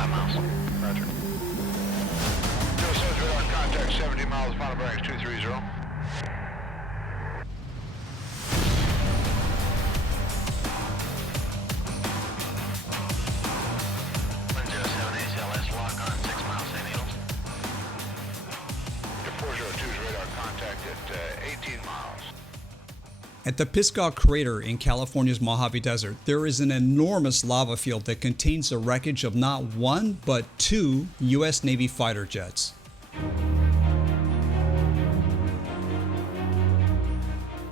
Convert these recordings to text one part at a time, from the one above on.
5 miles. Roger. Joe Surge radar contact 70 miles, final bearings 230. At the Pisgah Crater in California's Mojave Desert, there is an enormous lava field that contains the wreckage of not one, but 2 U.S. Navy fighter jets.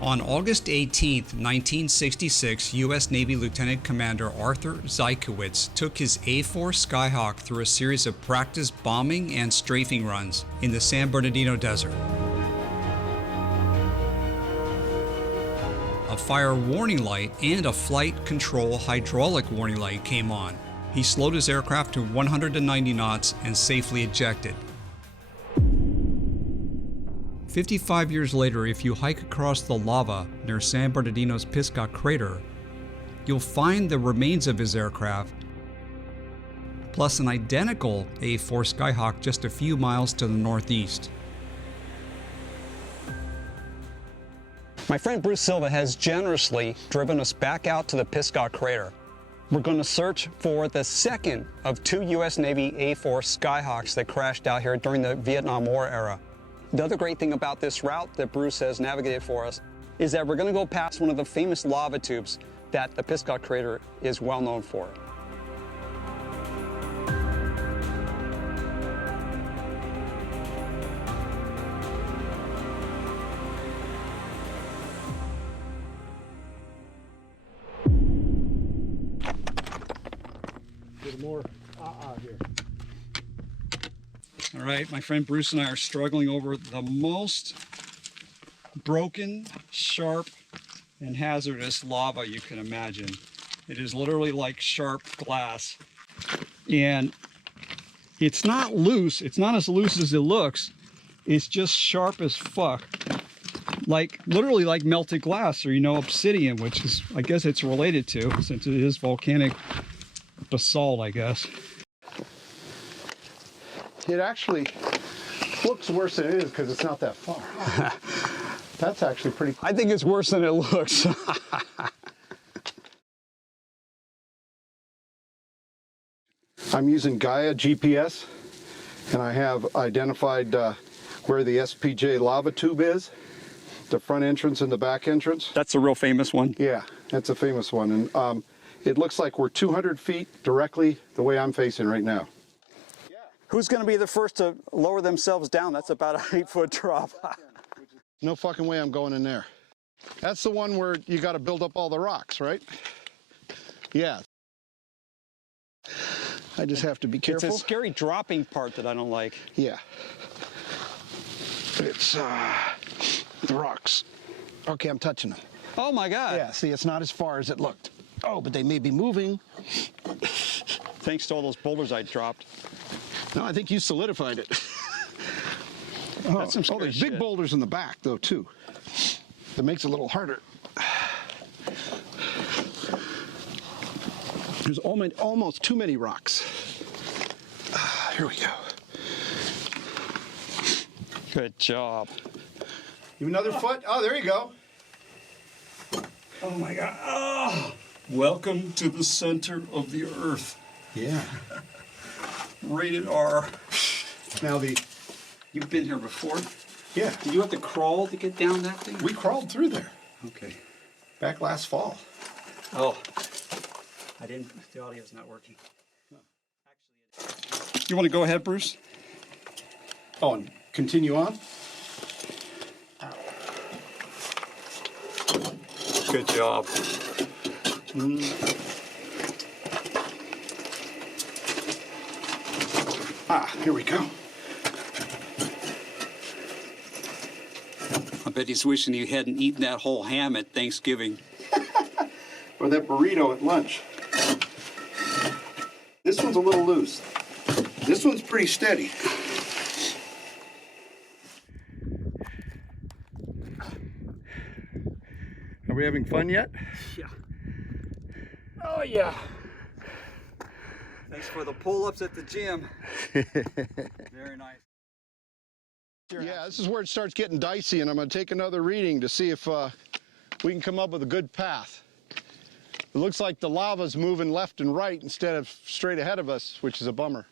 On August 18, 1966, U.S. Navy Lieutenant Commander Arthur Zykowitz took his A-4 Skyhawk through a series of practice bombing and strafing runs in the San Bernardino Desert. A fire warning light and a flight control hydraulic warning light came on. He slowed his aircraft to 190 knots and safely ejected. 55 years later, if you hike across the lava near San Bernardino's Pisgah Crater, you'll find the remains of his aircraft, plus an identical A-4 Skyhawk just a few miles to the northeast. My friend Bruce Silva has generously driven us back out to the Pisgah Crater. We're going to search for the second of 2 U.S. Navy A-4 Skyhawks that crashed out here during the Vietnam War era. The other great thing about this route that Bruce has navigated for us is that we're going to go past one of the famous lava tubes that the Pisgah Crater is well known for. More here. All right, my friend Bruce and I are struggling over the most broken, sharp, and hazardous lava you can imagine. It is literally like sharp glass. And it's not loose. It's not as loose as it looks. It's just sharp as fuck. Like, literally like melted glass, or, you know, obsidian, which is, I guess it's related to, since it is volcanic basalt, I guess. It actually looks worse than it is because it's not that far. That's actually pretty cool. I think it's worse than it looks. I'm using Gaia GPS, and I have identified where the SPJ lava tube is, the front entrance and the back entrance. That's a real famous one. Yeah, that's a famous one. And it looks like we're 200 feet directly the way I'm facing right now. Who's going to be the first to lower themselves down? That's about an 8-foot drop. No fucking way I'm going in there. That's the one where you got to build up all the rocks, right? Yeah. I just have to be careful. It's a scary dropping part that I don't like. Yeah. It's the rocks. Okay, I'm touching them. Oh my God. Yeah, see, it's not as far as it looked. Oh, but they may be moving. Thanks to all those boulders I dropped. No, I think you solidified it. That's some scary there's shit. big boulders in the back, though, too. That makes it a little harder. There's almost too many rocks. Here we go. Good job. You another foot? Oh, there you go. Oh my God. Oh. Welcome to the center of the earth. Yeah. Rated R. Now You've been here before? Yeah. Did you have to crawl to get down that thing? We crawled through there. Okay. Back last fall. Oh. I didn't, the audio's not working. No. Actually, you want to go ahead, Bruce? Oh, and continue on? Good job. Here we go. I bet he's wishing he hadn't eaten that whole ham at Thanksgiving. Or that burrito at lunch. This one's a little loose. This one's pretty steady. Are we having fun yet? Yeah. Oh, yeah. Thanks for the pull-ups at the gym. Very nice. Yeah, this is where it starts getting dicey, and I'm going to take another reading to see if we can come up with a good path. It looks like the lava's moving left and right instead of straight ahead of us, which is a bummer.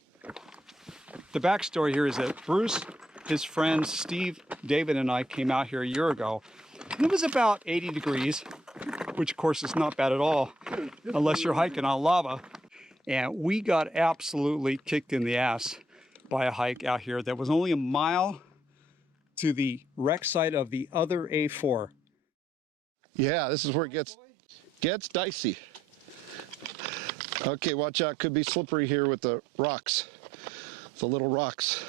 The backstory here is that Bruce, his friends Steve, David, and I came out here a year ago. And it was about 80 degrees, which of course is not bad at all, unless you're hiking on lava. And we got absolutely kicked in the ass by a hike out here that was only a mile to the wreck site of the other A4. Yeah, this is where it gets dicey. Okay, watch out, could be slippery here with the rocks, the little rocks.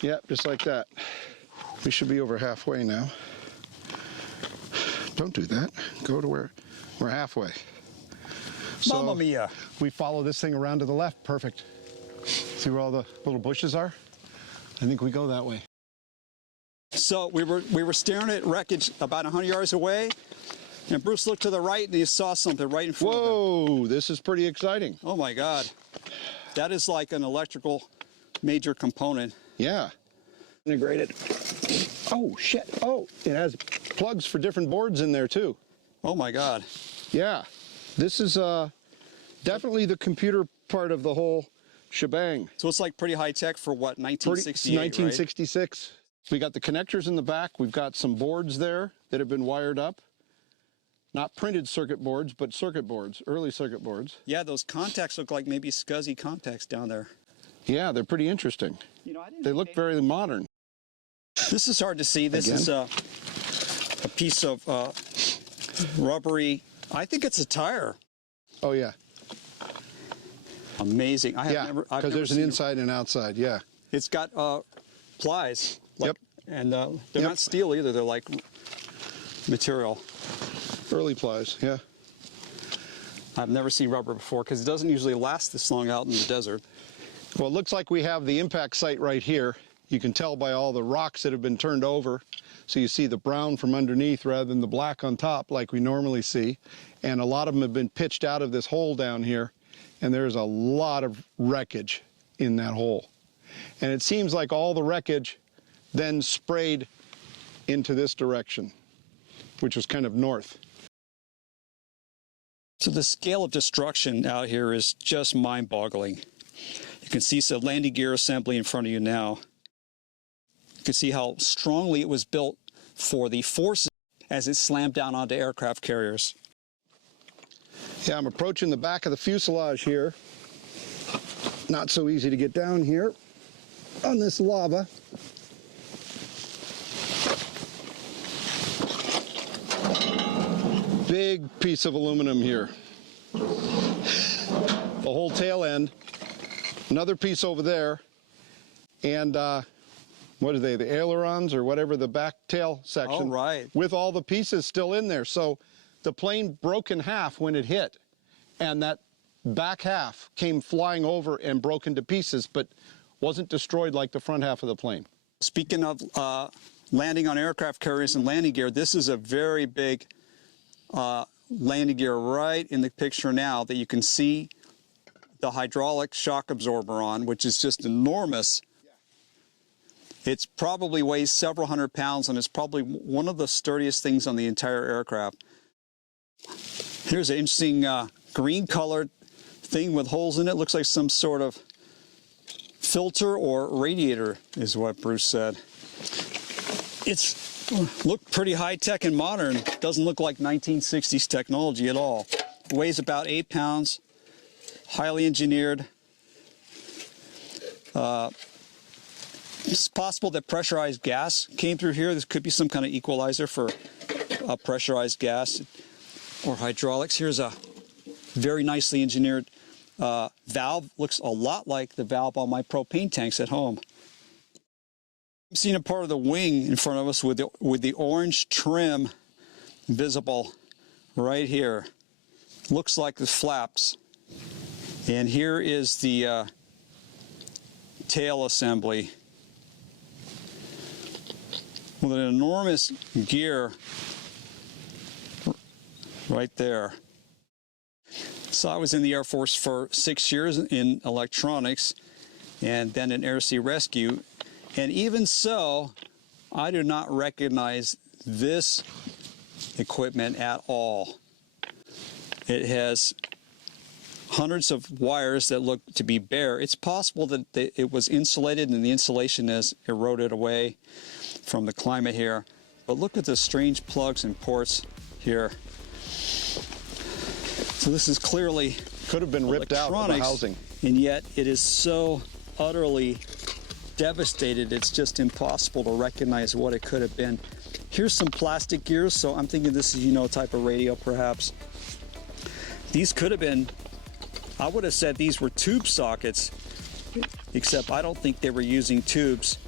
Yep, just like that. We should be over halfway now. Don't do that. Go to where we're halfway. Mamma mia. We follow this thing around to the left. Perfect. See where all the little bushes are? I think we go that way. So we were staring at wreckage about 100 yards away, and Bruce looked to the right and he saw something right in front of him. Whoa, this is pretty exciting. Oh my God. That is like an electrical major component. Yeah. Integrated. Oh, shit. Oh, it has plugs for different boards in there too. Oh my God. Yeah. This is definitely the computer part of the whole shebang. So it's like pretty high tech for what, 1968, 1966. Right? We got the connectors in the back. We've got some boards there that have been wired up. Not printed circuit boards, but circuit boards, early circuit boards. Yeah, those contacts look like maybe SCSI contacts down there. Yeah, they're pretty interesting. You know, they look very modern. This is hard to see. This is a piece of rubbery, I think it's a tire. Oh yeah. Amazing. I have yeah, never because there's an inside and outside, yeah. It's got plies. Like, yep. And they're not steel either. They're like material. Early plies, yeah. I've never seen rubber before because it doesn't usually last this long out in the desert. Well, it looks like we have the impact site right here. You can tell by all the rocks that have been turned over. So you see the brown from underneath rather than the black on top like we normally see. And a lot of them have been pitched out of this hole down here. And there's a lot of wreckage in that hole. And it seems like all the wreckage then sprayed into this direction, which was kind of north. So the scale of destruction out here is just mind-boggling. You can see some landing gear assembly in front of you now. You can see how strongly it was built for the forces as it slammed down onto aircraft carriers. Yeah, I'm approaching the back of the fuselage here. Not so easy to get down here on this lava. Big piece of aluminum here. The whole tail end. Another piece over there. And what are they, the ailerons or whatever, the back tail section. Oh, right. With all the pieces still in there. So the plane broke in half when it hit. And that back half came flying over and broke into pieces, but wasn't destroyed like the front half of the plane. Speaking of landing on aircraft carriers and landing gear, this is a very big landing gear right in the picture now that you can see the hydraulic shock absorber on, which is just enormous. It's probably weighs several hundred pounds and it's probably one of the sturdiest things on the entire aircraft. Here's an interesting green colored thing with holes in it. Looks like some sort of filter or radiator is what Bruce said. It's looked pretty high-tech and modern. Doesn't look like 1960s technology at all. It weighs about 8 pounds, highly engineered. It's possible that pressurized gas came through here. This could be some kind of equalizer for pressurized gas or hydraulics. Here's a very nicely engineered valve. Looks a lot like the valve on my propane tanks at home. I'm seeing a part of the wing in front of us with the orange trim visible right here. Looks like the flaps. And here is the tail assembly with an enormous gear right there. So I was in the Air Force for 6 years in electronics and then in air sea rescue. And even so, I do not recognize this equipment at all. It has hundreds of wires that look to be bare. It's possible that it was insulated and the insulation has eroded away from the climate here. But look at the strange plugs and ports here. So this is clearly Could have been ripped out of the housing. And yet it is so utterly devastated, it's just impossible to recognize what it could have been. Here's some plastic gears, so I'm thinking this is, a type of radio perhaps. These could have been, I would have said these were tube sockets, except I don't think they were using tubes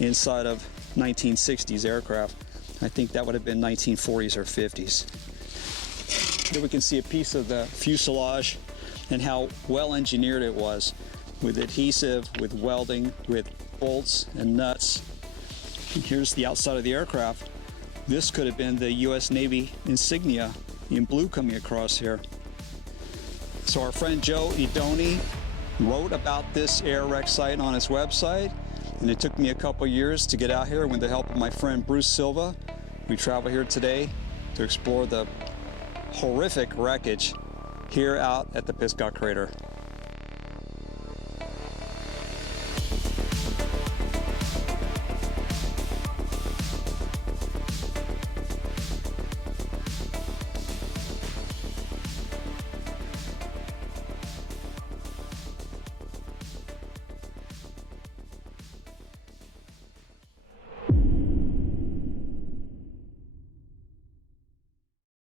inside of 1960s aircraft. I think that would have been 1940s or 50s. Here we can see a piece of the fuselage and how well engineered it was, with adhesive, with welding, with bolts and nuts. And here's the outside of the aircraft. This could have been the US Navy insignia in blue coming across here. So our friend Joe Idoni wrote about this air wreck site on his website, and it took me a couple years to get out here. With the help of my friend Bruce Silva, we travel here today to explore the horrific wreckage here out at the Pisgah Crater.